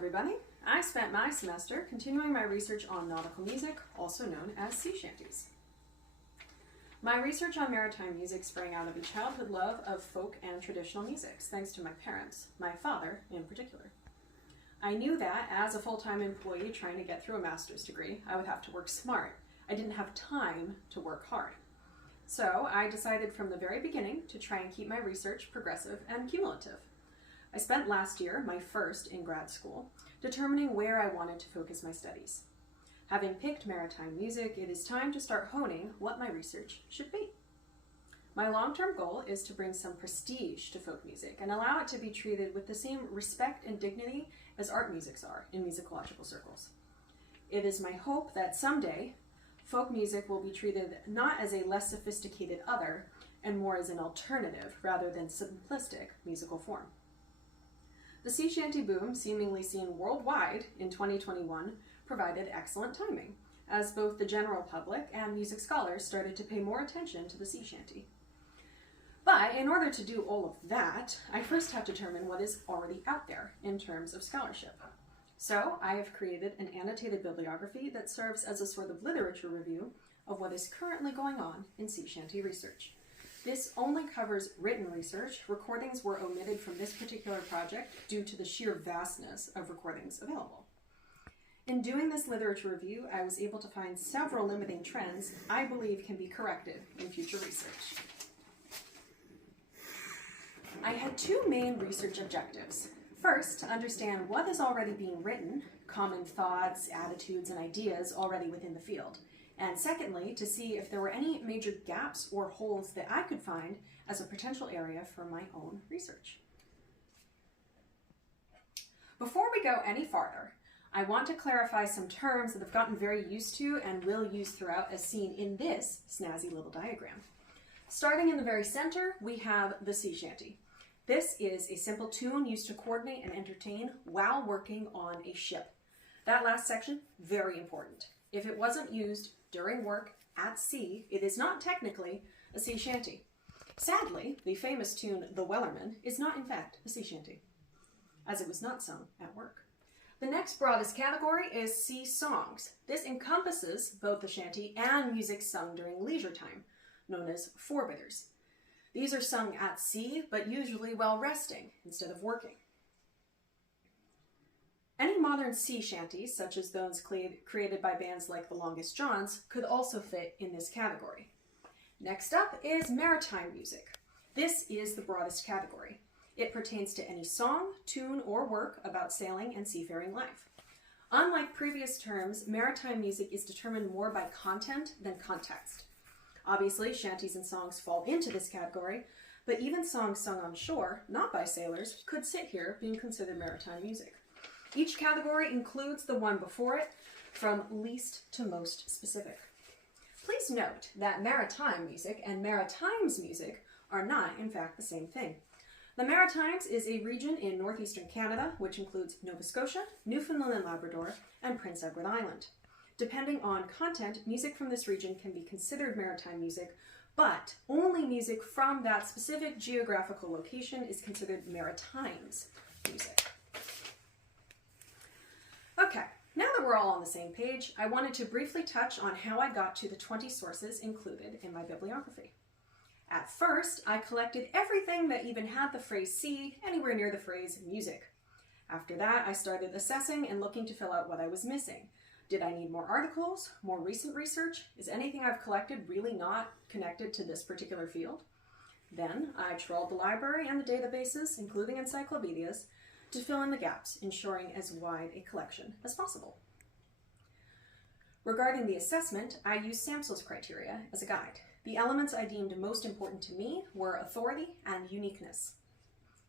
everybody. I spent my semester continuing my research on nautical music, also known as sea shanties. My research on maritime music sprang out of a childhood love of folk and traditional musics, thanks to my parents, my father in particular. I knew that as a full-time employee trying to get through a master's degree, I would have to work smart. I didn't have time to work hard. So I decided from the very beginning to try and keep my research progressive and cumulative. I spent last year, my first in grad school, determining where I wanted to focus my studies. Having picked maritime music, it is time to start honing what my research should be. My long-term goal is to bring some prestige to folk music and allow it to be treated with the same respect and dignity as art musics are in musicological circles. It is my hope that someday, folk music will be treated not as a less sophisticated other and more as an alternative rather than simplistic musical form. The sea shanty boom, seemingly seen worldwide in 2021, provided excellent timing, as both the general public and music scholars started to pay more attention to the sea shanty. But in order to do all of that, I first have to determine what is already out there in terms of scholarship. So I have created an annotated bibliography that serves as a sort of literature review of what is currently going on in sea shanty research. This only covers written research. Recordings were omitted from this particular project due to the sheer vastness of recordings available. In doing this literature review, I was able to find several limiting trends I believe can be corrected in future research. I had two main research objectives. First, to understand what is already being written, common thoughts, attitudes, and ideas already within the field. And secondly, to see if there were any major gaps or holes that I could find as a potential area for my own research. Before we go any farther, I want to clarify some terms that I've gotten very used to and will use throughout as seen in this snazzy little diagram. Starting in the very center, we have the sea shanty. This is a simple tune used to coordinate and entertain while working on a ship. That last section, very important. If it wasn't used during work at sea, it is not technically a sea shanty. Sadly, the famous tune, The Wellerman, is not in fact a sea shanty, as it was not sung at work. The next broadest category is sea songs. This encompasses both the shanty and music sung during leisure time, known as forebidders. These are sung at sea, but usually while resting instead of working. Any modern sea shanties, such as those created by bands like the Longest Johns, could also fit in this category. Next up is maritime music. This is the broadest category. It pertains to any song, tune, or work about sailing and seafaring life. Unlike previous terms, maritime music is determined more by content than context. Obviously, shanties and songs fall into this category, but even songs sung on shore, not by sailors, could sit here being considered maritime music. Each category includes the one before it, from least to most specific. Please note that maritime music and maritimes music are not, in fact, the same thing. The Maritimes is a region in northeastern Canada, which includes Nova Scotia, Newfoundland and Labrador, and Prince Edward Island. Depending on content, music from this region can be considered maritime music, but only music from that specific geographical location is considered maritimes music. Okay, now that we're all on the same page, I wanted to briefly touch on how I got to the 20 sources included in my bibliography. At first, I collected everything that even had the phrase sea anywhere near the phrase music. After that, I started assessing and looking to fill out what I was missing. Did I need more articles, more recent research? Is anything I've collected really not connected to this particular field? Then I trawled the library and the databases, including encyclopedias, to fill in the gaps, ensuring as wide a collection as possible. Regarding the assessment, I used Samsel's criteria as a guide. The elements I deemed most important to me were authority and uniqueness.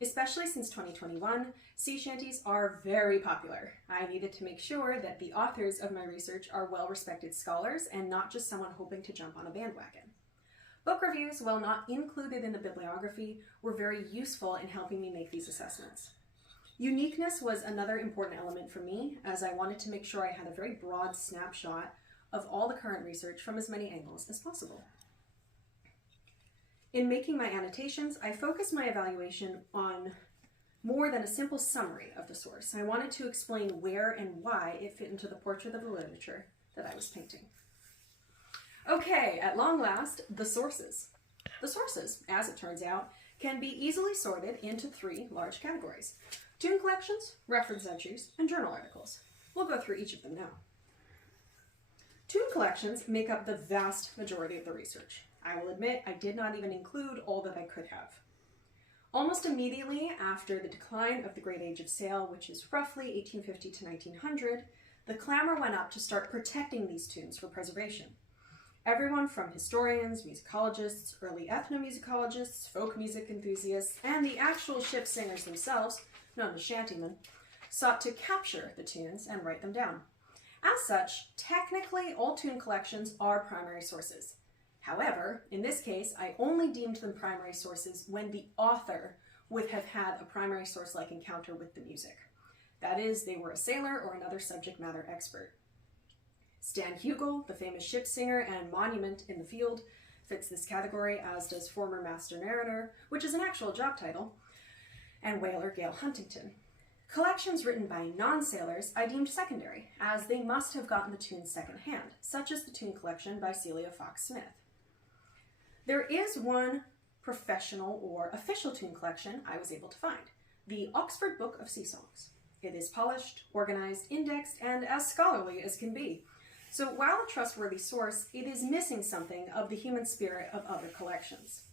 Especially since 2021, sea shanties are very popular. I needed to make sure that the authors of my research are well-respected scholars and not just someone hoping to jump on a bandwagon. Book reviews, while not included in the bibliography, were very useful in helping me make these assessments. Uniqueness was another important element for me, as I wanted to make sure I had a very broad snapshot of all the current research from as many angles as possible. In making my annotations, I focused my evaluation on more than a simple summary of the source. I wanted to explain where and why it fit into the portrait of the literature that I was painting. Okay, at long last, the sources. The sources, as it turns out, can be easily sorted into three large categories: tune collections, reference entries, and journal articles. We'll go through each of them now. Tune collections make up the vast majority of the research. I will admit I did not even include all that I could have. Almost immediately after the decline of the Great Age of Sail, which is roughly 1850 to 1900, the clamor went up to start protecting these tunes for preservation. Everyone from historians, musicologists, early ethnomusicologists, folk music enthusiasts, and the actual ship singers themselves, known as shantymen, sought to capture the tunes and write them down. As such, technically all tune collections are primary sources. However, in this case, I only deemed them primary sources when the author would have had a primary source-like encounter with the music. That is, they were a sailor or another subject matter expert. Stan Hugel, the famous ship singer and monument in the field, fits this category, as does former master narrator, which is an actual job title, and whaler Gail Huntington. Collections written by non-sailors I deemed secondary, as they must have gotten the tunes secondhand, such as the tune collection by Celia Fox Smith. There is one professional or official tune collection I was able to find, the Oxford Book of Sea Songs. It is polished, organized, indexed, and as scholarly as can be. So while a trustworthy source, it is missing something of the human spirit of other collections.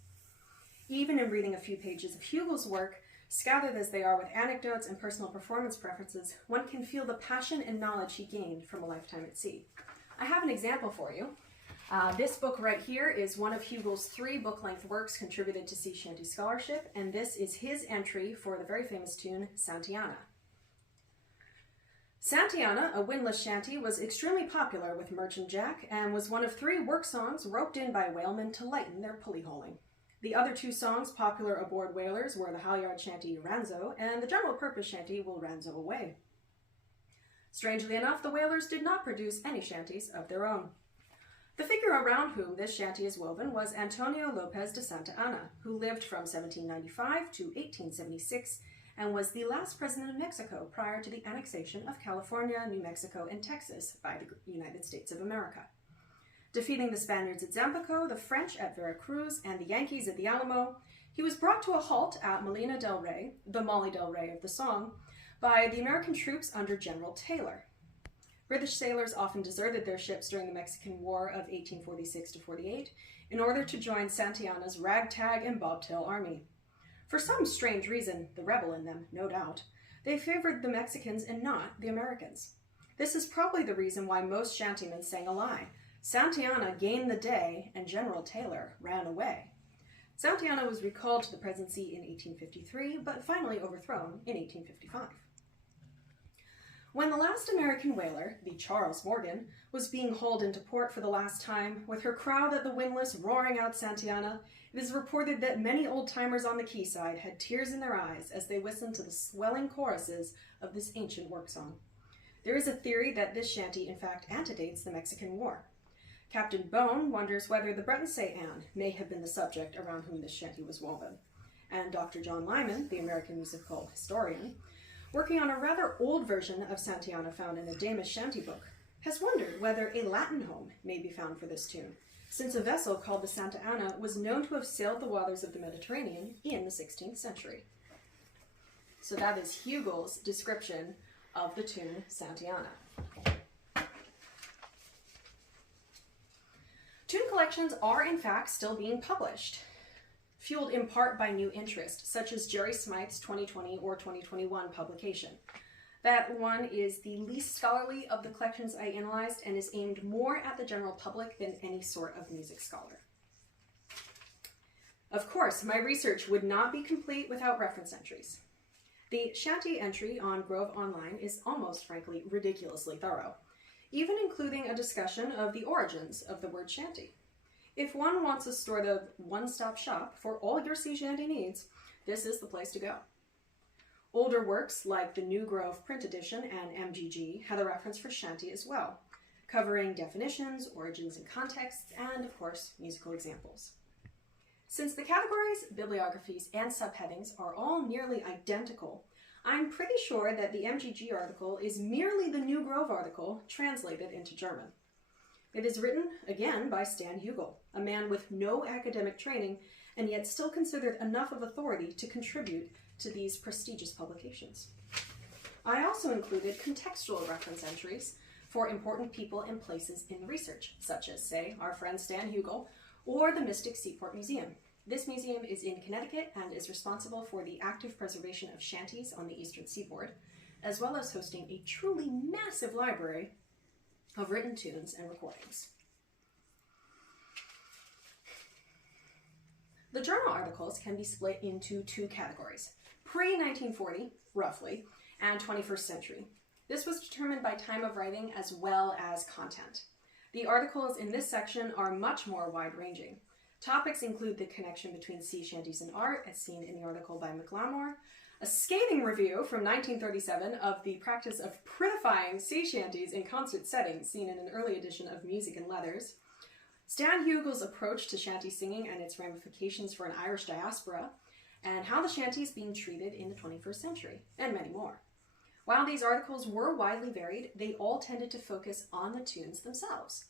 Even in reading a few pages of Hugel's work, scattered as they are with anecdotes and personal performance preferences, one can feel the passion and knowledge he gained from a lifetime at sea. I have an example for you. This book right here is one of Hugel's 3 book-length works contributed to sea shanty scholarship, and this is his entry for the very famous tune, Santiana. Santiana, a windlass shanty, was extremely popular with Merchant Jack and was one of 3 work songs roped in by whalemen to lighten their pulley hauling. The other 2 songs popular aboard whalers were the halyard shanty Ranzo and the general purpose shanty Will Ranzo Away. Strangely enough, the whalers did not produce any shanties of their own. The figure around whom this shanty is woven was Antonio Lopez de Santa Anna, who lived from 1795 to 1876 and was the last president of Mexico prior to the annexation of California, New Mexico, and Texas by the United States of America. Defeating the Spaniards at Zampico, the French at Veracruz, and the Yankees at the Alamo, he was brought to a halt at Molina del Rey, the Molly del Rey of the song, by the American troops under General Taylor. British sailors often deserted their ships during the Mexican War of 1846-48 in order to join Santiana's ragtag and bobtail army. For some strange reason, the rebel in them, no doubt, they favored the Mexicans and not the Americans. This is probably the reason why most shantymen sang a lie. Santiana gained the day and General Taylor ran away. Santiana was recalled to the presidency in 1853, but finally overthrown in 1855. When the last American whaler, the Charles Morgan, was being hauled into port for the last time, with her crowd at the windlass roaring out Santiana, it is reported that many old-timers on the quayside had tears in their eyes as they listened to the swelling choruses of this ancient work song. There is a theory that this shanty in fact antedates the Mexican War. Captain Bone wonders whether the Breton Say Anne may have been the subject around whom this shanty was woven, and Dr. John Lyman, the American musical historian, working on a rather old version of Santiana found in a Danish shanty book, has wondered whether a Latin home may be found for this tune, since a vessel called the Santa Ana was known to have sailed the waters of the Mediterranean in the 16th century. So that is Hugel's description of the tune Santiana. Tune collections are in fact still being published, fueled in part by new interest, such as Jerry Smythe's 2020 or 2021 publication. That one is the least scholarly of the collections I analyzed and is aimed more at the general public than any sort of music scholar. Of course, my research would not be complete without reference entries. The shanty entry on Grove Online is almost frankly ridiculously thorough, even including a discussion of the origins of the word shanty. If one wants a sort of one-stop shop for all your sea shanty needs, this is the place to go. Older works like the New Grove print edition and MGG had a reference for shanty as well, covering definitions, origins and contexts, and of course, musical examples. Since the categories, bibliographies, and subheadings are all nearly identical, I'm pretty sure that the MGG article is merely the New Grove article translated into German. It is written, again, by Stan Hugel, a man with no academic training and yet still considered enough of authority to contribute to these prestigious publications. I also included contextual reference entries for important people and places in the research, such as, say, our friend Stan Hugel, or the Mystic Seaport Museum. This museum is in Connecticut and is responsible for the active preservation of shanties on the eastern seaboard, as well as hosting a truly massive library of written tunes and recordings. The journal articles can be split into two categories, pre-1940, roughly, and 21st century. This was determined by time of writing as well as content. The articles in this section are much more wide-ranging. Topics include the connection between sea shanties and art, as seen in the article by McLamore, a scathing review from 1937 of the practice of prettifying sea shanties in concert settings, seen in an early edition of Music and Letters, Stan Hugel's approach to shanty singing and its ramifications for an Irish diaspora, and how the shanty is being treated in the 21st century, and many more. While these articles were widely varied, they all tended to focus on the tunes themselves,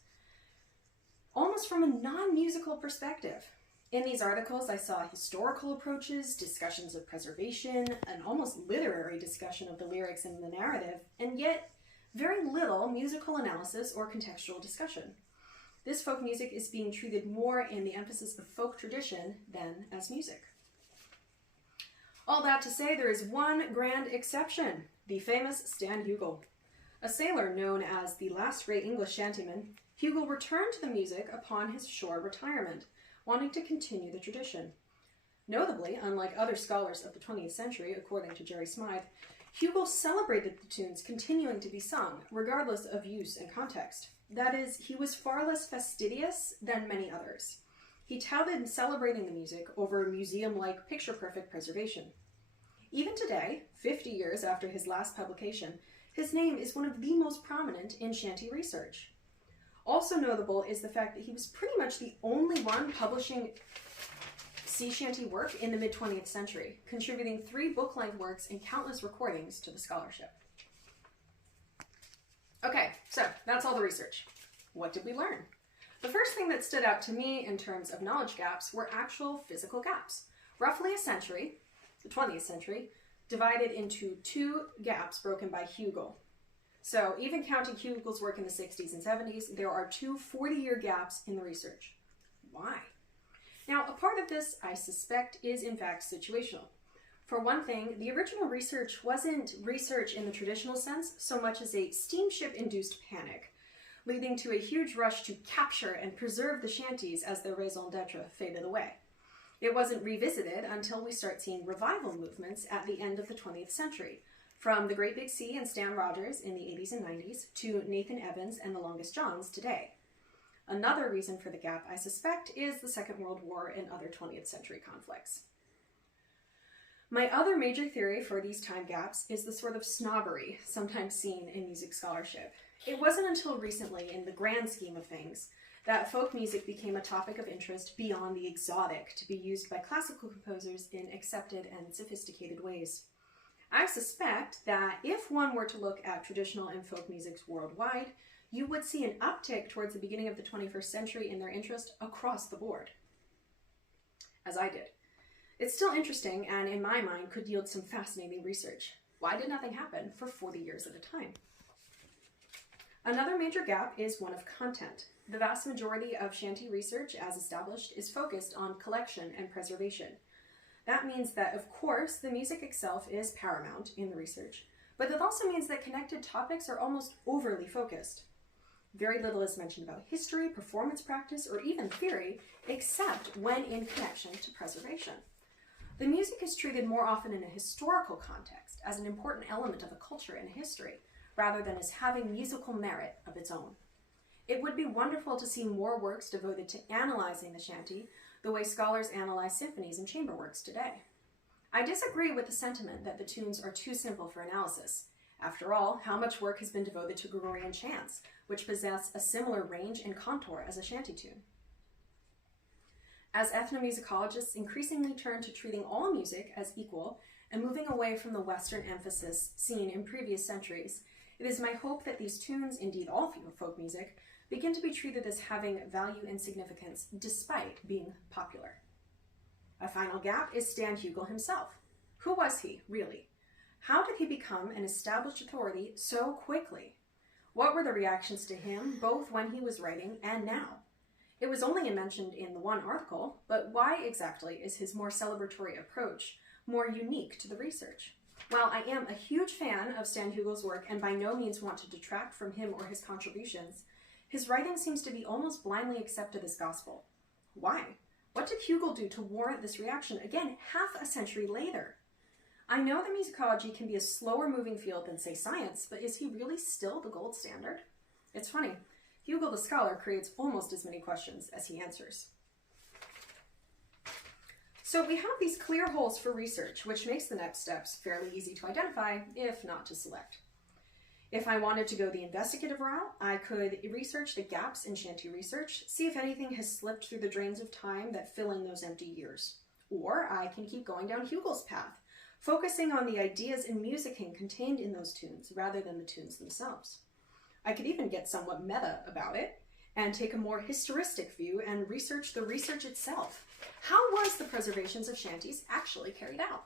almost from a non-musical perspective. In these articles, I saw historical approaches, discussions of preservation, an almost literary discussion of the lyrics and the narrative, and yet very little musical analysis or contextual discussion. This folk music is being treated more in the emphasis of folk tradition than as music. All that to say, there is one grand exception, the famous Stan Hugel. A sailor known as the last great English shantyman, Hugel returned to the music upon his shore retirement, wanting to continue the tradition. Notably, unlike other scholars of the 20th century, according to Jerry Smythe, Hugel celebrated the tunes continuing to be sung, regardless of use and context. That is, he was far less fastidious than many others. He touted celebrating the music over museum-like picture-perfect preservation. Even today, 50 years after his last publication, his name is one of the most prominent in shanty research. Also notable is the fact that he was pretty much the only one publishing sea shanty work in the mid-20th century, contributing 3 book-length works and countless recordings to the scholarship. Okay, so that's all the research. What did we learn? The first thing that stood out to me in terms of knowledge gaps were actual physical gaps. Roughly a century, the 20th century, divided into 2 gaps broken by Hugel. So even counting Hugel's work in the 60s and 70s, there are 2 40-year gaps in the research. Why? Now, a part of this, I suspect, is in fact situational. For one thing, the original research wasn't research in the traditional sense so much as a steamship-induced panic, leading to a huge rush to capture and preserve the shanties as their raison d'etre faded away. It wasn't revisited until we start seeing revival movements at the end of the 20th century, from the Great Big Sea and Stan Rogers in the 80s and 90s to Nathan Evans and the Longest Johns today. Another reason for the gap, I suspect, is the Second World War and other 20th century conflicts. My other major theory for these time gaps is the sort of snobbery sometimes seen in music scholarship. It wasn't until recently, in the grand scheme of things, that folk music became a topic of interest beyond the exotic to be used by classical composers in accepted and sophisticated ways. I suspect that if one were to look at traditional and folk musics worldwide, you would see an uptick towards the beginning of the 21st century in their interest across the board, as I did. It's still interesting and, in my mind, could yield some fascinating research. Why did nothing happen for 40 years at a time? Another major gap is one of content. The vast majority of shanty research, as established, is focused on collection and preservation. That means that, of course, the music itself is paramount in the research, but it also means that connected topics are almost overly focused. Very little is mentioned about history, performance practice, or even theory, except when in connection to preservation. The music is treated more often in a historical context, as an important element of a culture and history, rather than as having musical merit of its own. It would be wonderful to see more works devoted to analyzing the shanty, the way scholars analyze symphonies and chamber works today. I disagree with the sentiment that the tunes are too simple for analysis. After all, how much work has been devoted to Gregorian chants, which possess a similar range and contour as a shanty tune? as ethnomusicologists increasingly turn to treating all music as equal and moving away from the Western emphasis seen in previous centuries, it is my hope that these tunes, indeed all folk music, begin to be treated as having value and significance despite being popular. A final gap is Stan Hugill himself. Who was he, really? How did he become an established authority so quickly? What were the reactions to him, both when he was writing and now? It was only mentioned in the one article, but why exactly is his more celebratory approach more unique to the research? While I am a huge fan of Stan Hugill's work and by no means want to detract from him or his contributions, his writing seems to be almost blindly accepted as gospel. Why? What did Hugill do to warrant this reaction, again, half a century later? I know that musicology can be a slower moving field than, say, science, but is he really still the gold standard? It's funny, Hugill the scholar creates almost as many questions as he answers. So we have these clear holes for research, which makes the next steps fairly easy to identify, if not to select. If I wanted to go the investigative route, I could research the gaps in Shanty research, see if anything has slipped through the drains of time that fill in those empty years. Or I can keep going down Hugill's path, focusing on the ideas and musicking contained in those tunes rather than the tunes themselves. I could even get somewhat meta about it and take a more historistic view and research the research itself. How was the preservations of shanties actually carried out?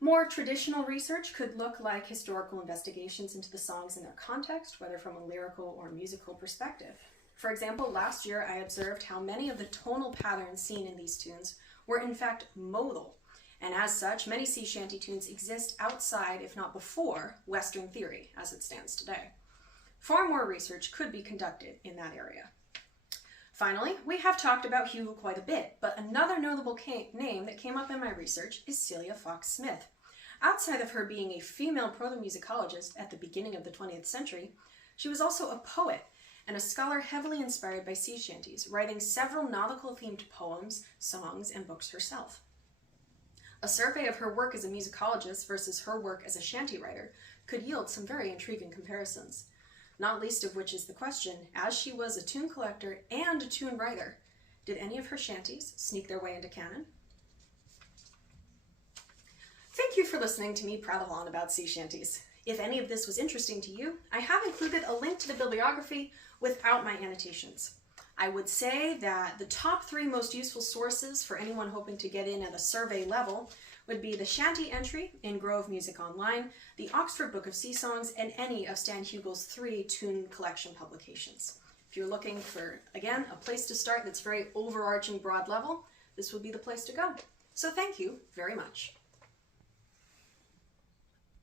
More traditional research could look like historical investigations into the songs and their context, whether from a lyrical or musical perspective. For example, last year I observed how many of the tonal patterns seen in these tunes were in fact modal, and as such, many sea shanty tunes exist outside, if not before, Western theory as it stands today. Far more research could be conducted in that area. Finally, we have talked about Hugill quite a bit, but another notable name that came up in my research is Celia Fox Smith. Outside of her being a female proto-musicologist at the beginning of the 20th century, she was also a poet and a scholar heavily inspired by sea shanties, writing several nautical-themed poems, songs, and books herself. A survey of her work as a musicologist versus her work as a shanty writer could yield some very intriguing comparisons, not least of which is the question, as she was a tune collector and a tune writer, did any of her shanties sneak their way into canon? Thank you for listening to me prattle on about sea shanties. If any of this was interesting to you, I have included a link to the bibliography without my annotations. I would say that the top 3 most useful sources for anyone hoping to get in at a survey level would be the Shanty entry in Grove Music Online, the Oxford Book of Sea Songs, and any of Stan Hugill's 3 tune collection publications. If you're looking for, again, a place to start that's very overarching broad level, this would be the place to go. So thank you very much.